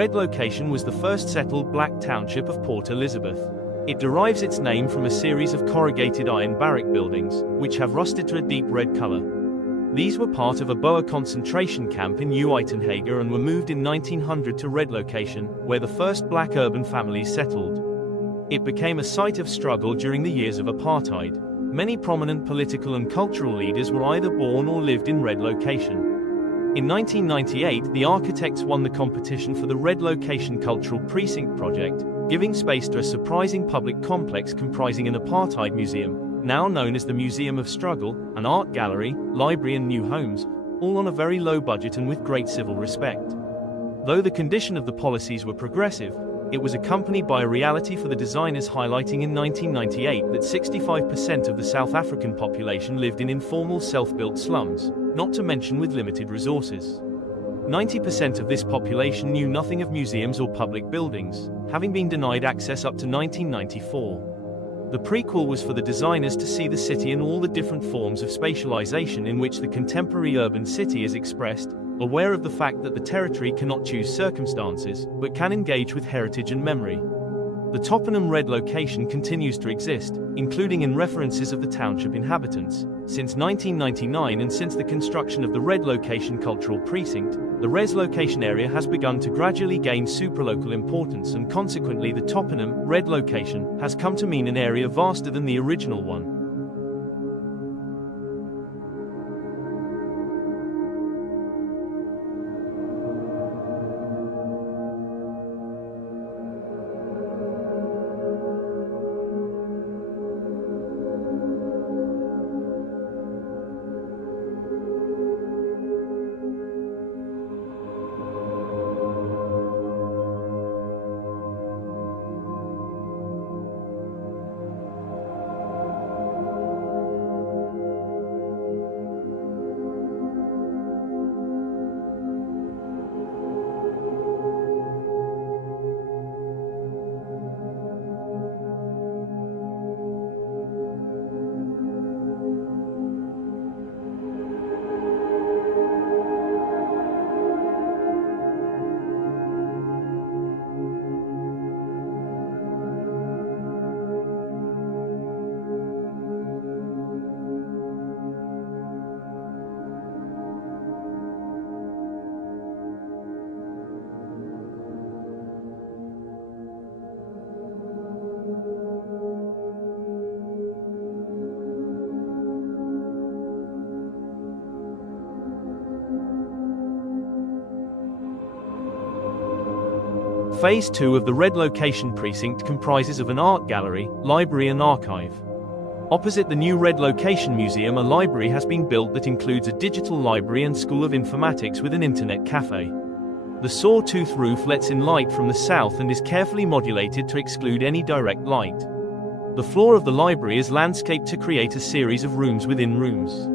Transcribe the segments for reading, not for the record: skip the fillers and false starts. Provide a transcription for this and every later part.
Red Location was the first settled black township of Port Elizabeth. It derives its name from a series of corrugated iron barrack buildings, which have rusted to a deep red color. These were part of a Boer concentration camp in Uitenhage and were moved in 1900 to Red Location, where the first black urban families settled. It became a site of struggle during the years of apartheid. Many prominent political and cultural leaders were either born or lived in Red Location. In 1998, the architects won the competition for the Red Location Cultural Precinct project, giving space to a surprising public complex comprising an apartheid museum, now known as the Museum of Struggle, an art gallery, library and new homes, all on a very low budget and with great civil respect. Though the condition of the policies were progressive, it was accompanied by a reality for the designers, highlighting in 1998 that 65% of the South African population lived in informal self-built slums, not to mention with limited resources. 90% of this population knew nothing of museums or public buildings, having been denied access up to 1994. The prequel was for the designers to see the city in all the different forms of spatialization in which the contemporary urban city is expressed, aware of the fact that the territory cannot choose circumstances, but can engage with heritage and memory. The toponym Red Location continues to exist, including in references of the township inhabitants. Since 1999 and since the construction of the Red Location Cultural Precinct, the Res Location area has begun to gradually gain supralocal importance, and consequently the toponym, Red Location, has come to mean an area vaster than the original one. Phase 2 of the Red Location Precinct comprises of an art gallery, library and archive. Opposite the new Red Location Museum, a library has been built that includes a digital library and school of informatics with an internet cafe. The sawtooth roof lets in light from the south and is carefully modulated to exclude any direct light. The floor of the library is landscaped to create a series of rooms within rooms.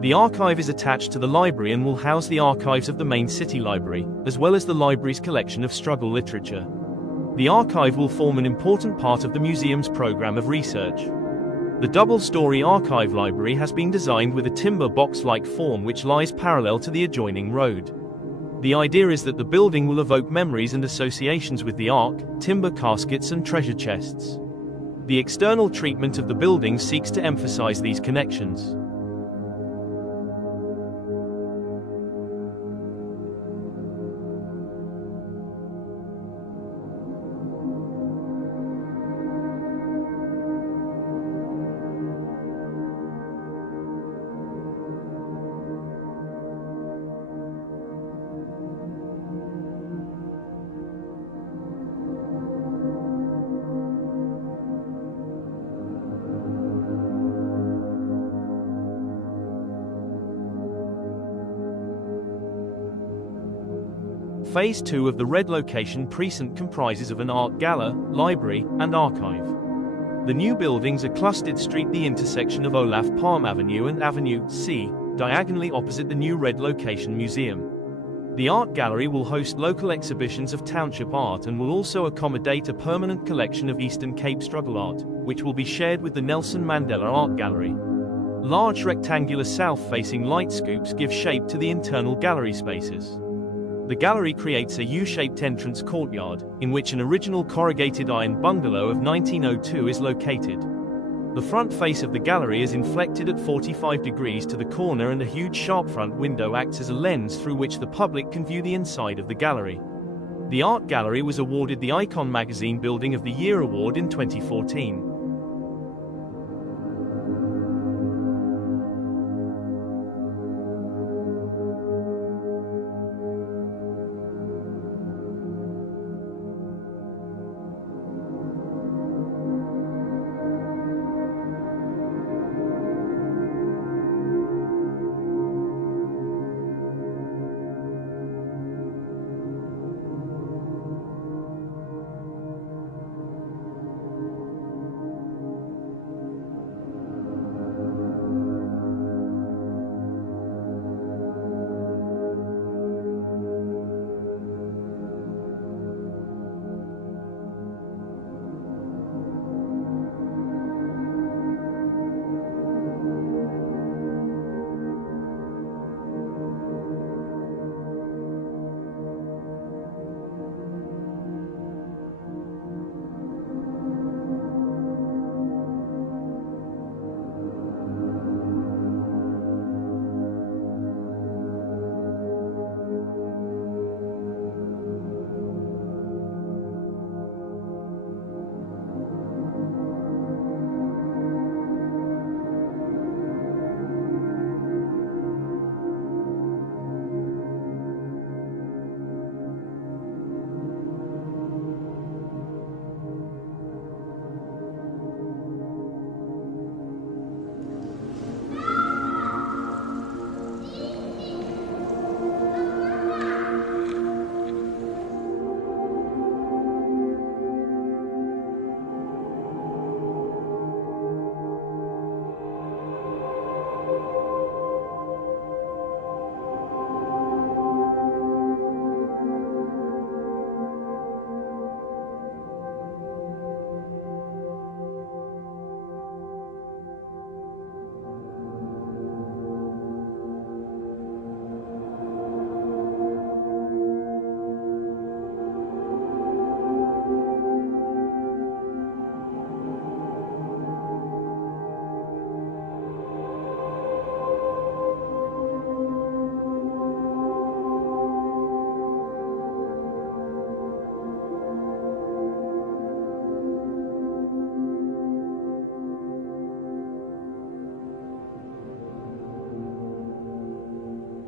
The archive is attached to the library and will house the archives of the main city library, as well as the library's collection of struggle literature. The archive will form an important part of the museum's program of research. The double-story archive library has been designed with a timber box-like form which lies parallel to the adjoining road. The idea is that the building will evoke memories and associations with the Ark, timber caskets and treasure chests. The external treatment of the buildings seeks to emphasize these connections. Phase 2 of the Red Location Precinct comprises of an art gallery, library, and archive. The new buildings are clustered street the intersection of Olaf Palm Avenue and Avenue C, diagonally opposite the new Red Location Museum. The art gallery will host local exhibitions of township art and will also accommodate a permanent collection of Eastern Cape struggle art, which will be shared with the Nelson Mandela Art Gallery. Large rectangular south-facing light scoops give shape to the internal gallery spaces. The gallery creates a U-shaped entrance courtyard, in which an original corrugated iron bungalow of 1902 is located. The front face of the gallery is inflected at 45 degrees to the corner, and a huge sharp front window acts as a lens through which the public can view the inside of the gallery. The art gallery was awarded the Icon Magazine Building of the Year award in 2014.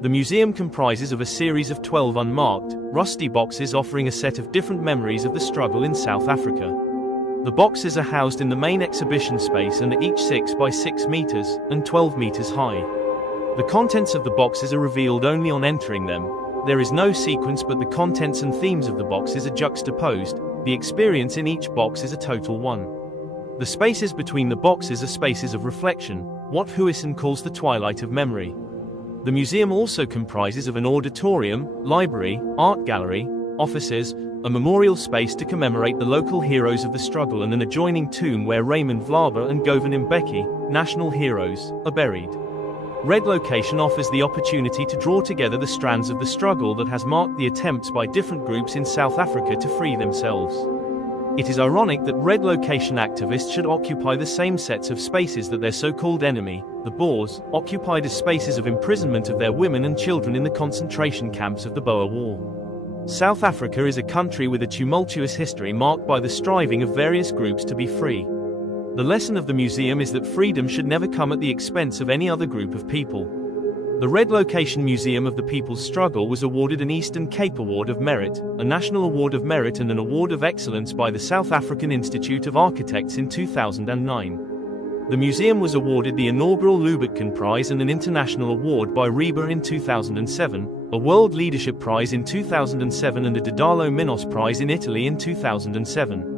The museum comprises of a series of 12 unmarked, rusty boxes offering a set of different memories of the struggle in South Africa. The boxes are housed in the main exhibition space and are each 6 by 6 meters and 12 meters high. The contents of the boxes are revealed only on entering them. There is no sequence, but the contents and themes of the boxes are juxtaposed. The experience in each box is a total one. The spaces between the boxes are spaces of reflection, what Huisson calls the twilight of memory. The museum also comprises of an auditorium, library, art gallery, offices, a memorial space to commemorate the local heroes of the struggle, and an adjoining tomb where Raymond Vlaber and Govan Mbeki, national heroes, are buried. Red Location offers the opportunity to draw together the strands of the struggle that has marked the attempts by different groups in South Africa to free themselves. It is ironic that red location activists should occupy the same sets of spaces that their so-called enemy, the Boers, occupied as spaces of imprisonment of their women and children in the concentration camps of the Boer War. South Africa is a country with a tumultuous history marked by the striving of various groups to be free. The lesson of the museum is that freedom should never come at the expense of any other group of people. The Red Location Museum of the People's Struggle was awarded an Eastern Cape Award of Merit, a National Award of Merit and an Award of Excellence by the South African Institute of Architects in 2009. The museum was awarded the inaugural Lubitkin Prize and an International Award by RIBA in 2007, a World Leadership Prize in 2007 and a Dedalo Minos Prize in Italy in 2007.